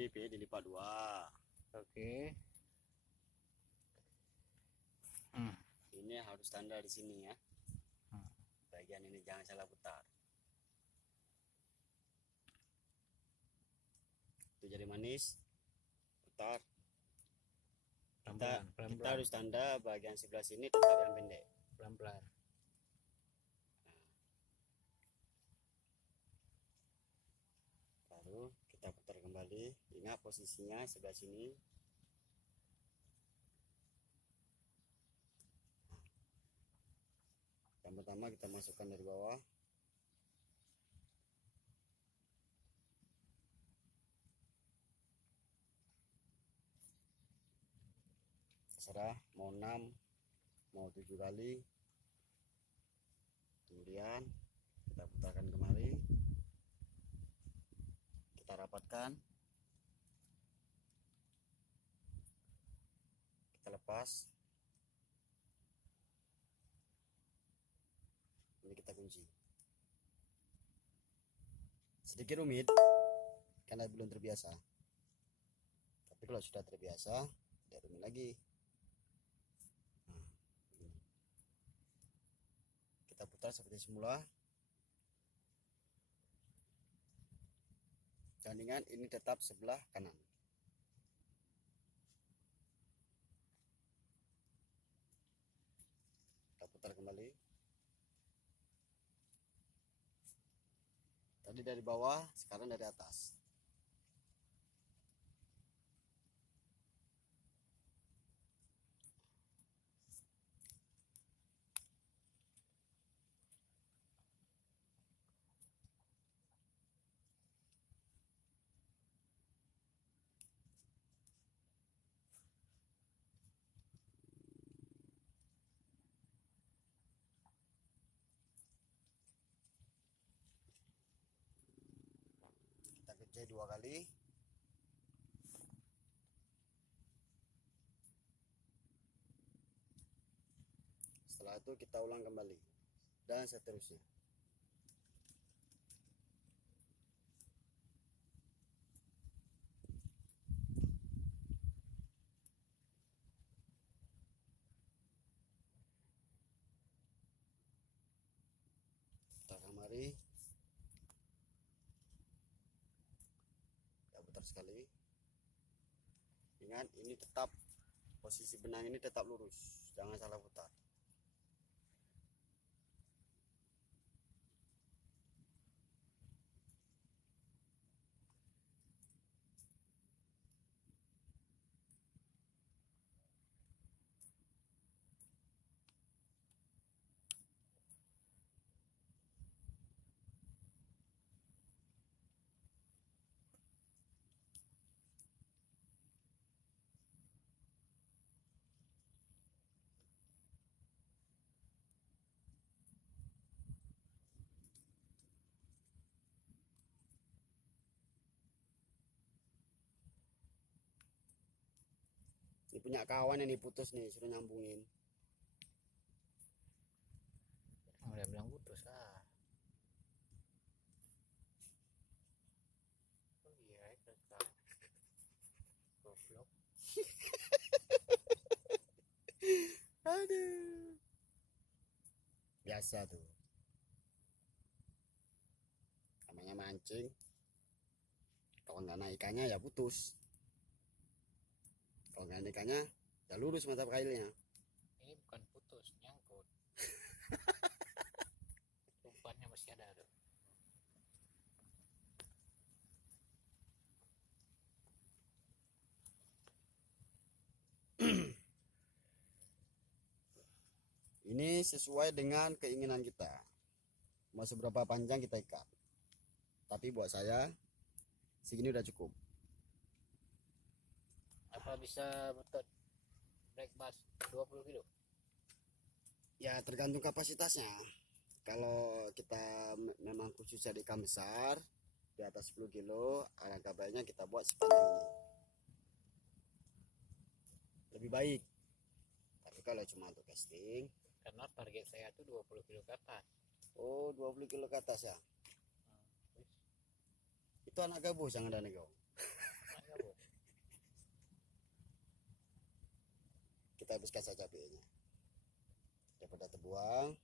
Ini P dilipat 2. Oke. Ini harus standar di sini ya. Bagian ini jangan salah putar. Itu jadi manis. Putar. Kita harus tanda bagian sebelah sini tetap yang pendek. Pelan-pelan. Lalu kita putar kembali. Ingat posisinya sebelah sini. Yang pertama kita masukkan dari bawah. Terserah mau 6 mau 7 kali. Kemudian kita putarkan kemari, kita rapatkan, kita lepas, ini kita kunci. Sedikit rumit karena belum terbiasa, tapi kalau sudah terbiasa tidak rumit lagi. Kita putar seperti semula. Dan ingat ini tetap sebelah kanan. Kita putar kembali. Tadi dari bawah, sekarang dari atas. Kita kerja 2 kali. Setelah itu kita ulang kembali dan seterusnya. Kita kemari, kita putar sekali. Ingat ini tetap posisi benang ini tetap lurus, jangan salah putar. Ini punya kawan ini putus nih, suruh nyambungin. Udah bilang putus ah. Oh iya, kakak. Goblok. Aduh. Biasa tuh. Namanya mancing. Kalau nggak naik ikannya ya putus. Kalau nggak naik ikannya ya lurus mata kailnya. Ini bukan putus, nyangkut. Umpannya masih ada tuh. Ini sesuai dengan keinginan kita. Mau seberapa panjang kita ikat. Tapi buat saya segini udah cukup. Apa bisa betot break bass 20 kilo? Ya tergantung kapasitasnya. Kalau kita memang khusus jadi ikan besar di atas 10 kilo, alangkah baiknya kita buat sepanjang ini. Lebih baik. Tapi kalau cuma untuk casting, Karena target saya tuh 20 kilo ke atas. oh 20 kilo ke atas ya. Itu anak gabus yang ada nego. Anak kita habiskan saja BE-nya daripada terbuang.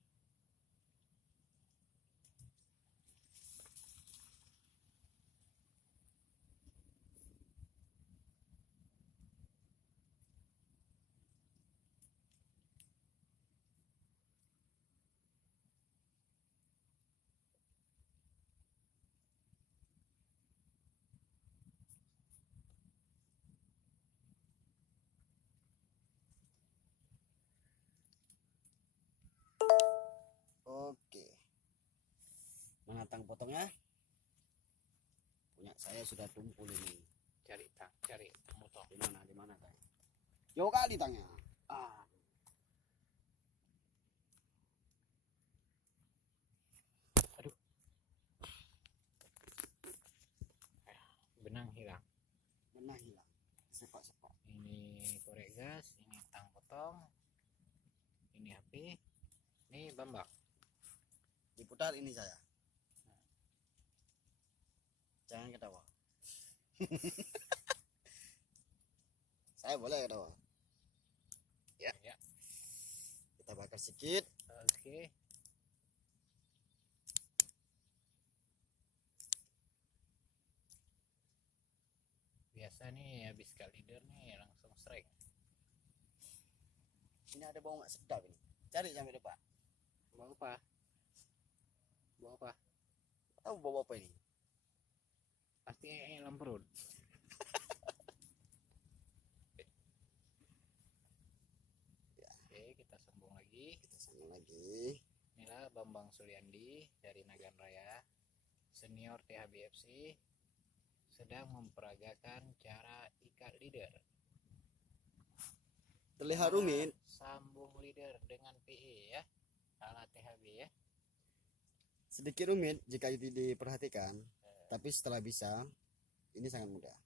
Oke, mana tang potongnya? Punya saya sudah tumpul ini. Cari motong. Di mana tang? Jauh kali tangnya. Ah, Aduh. Benang hilang. benar hilang. Sepak-sepak. Ini korek gas, ini tang potong, ini HP, ini bambang. Diputar ini saya. Jangan ketawa. Saya boleh ketawa. Ya. Ya. Kita bakar sedikit. Oke. Biasa nih habis kali leader nih langsung strike. Ini ada bau nggak sedap ini. Cari sampai depan. Bawa apa? Bawa apa? Tahu bau apa ini? Pasti lampu perut. Oke, kita sambung lagi. Kita sambung lagi. Inilah Bambang Suliandi dari Nagan Raya, senior THBFC, sedang memperagakan cara ikat leader. Terlihat rumit. Sambung leader dengan PE ya, ala THB ya. Sedikit rumit jika itu diperhatikan. Tapi setelah bisa, ini sangat mudah.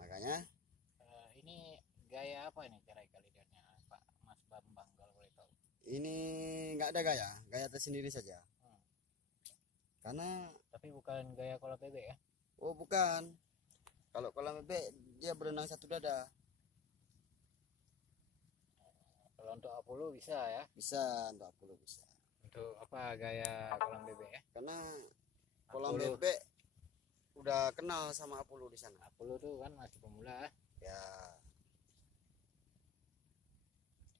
Makanya Ini gaya apa ini cara ikat leadernya Pak Mas Bambang kalau boleh tahu? ini nggak ada gaya, gaya tersendiri saja. Karena Tapi bukan gaya kolam bebek ya? oh bukan, kalau kolam bebek dia berenang satu dada. Kalau untuk Apollo bisa ya? Bisa untuk Apollo bisa. Untuk apa gaya kolam bebek ya? Karena kolam Apollo. bebek udah kenal sama Apollo di sana. Apollo tuh kan masih pemula. Ya.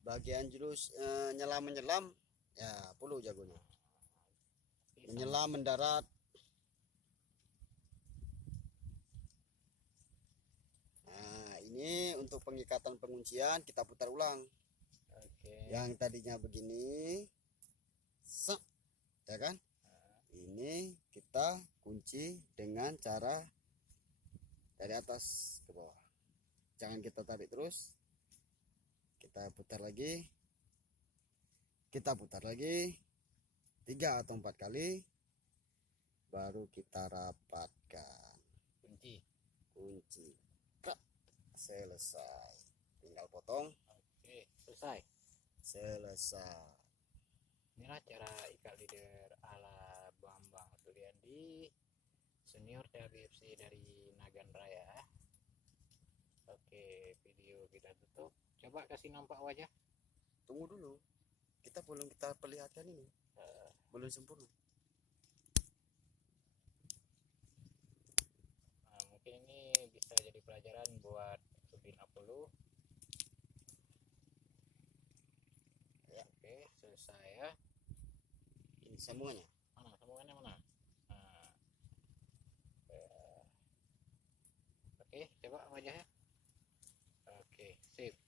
Bagian jurus nyelam ya Apollo jagonya. Menyelam, mendarat. Nah, ini untuk pengikatan penguncian kita putar ulang. Oke. Yang tadinya begini, set, ya kan? Ini kita kunci dengan cara dari atas ke bawah. Jangan kita tarik terus. Kita putar lagi. Kita putar lagi 3 atau 4 kali. Baru kita rapatkan. Kunci. Kunci. Selesai. Tinggal potong. Oke, selesai. Selesai. Inilah cara ikat leader ala Bambang Suliandi, senior THBFC dari Nagan Raya. Oke, video kita tutup. Coba kasih nampak wajah. Tunggu dulu. Kita belum kita perlihatkan ini. Belum sempurna. Nah, mungkin ini bisa jadi pelajaran buat turbin Apollo. Ya. Oke, selesai ya. Ini sambungannya. Mana sambungannya mana? Nah. Oke, coba wajahnya. Oke, sip.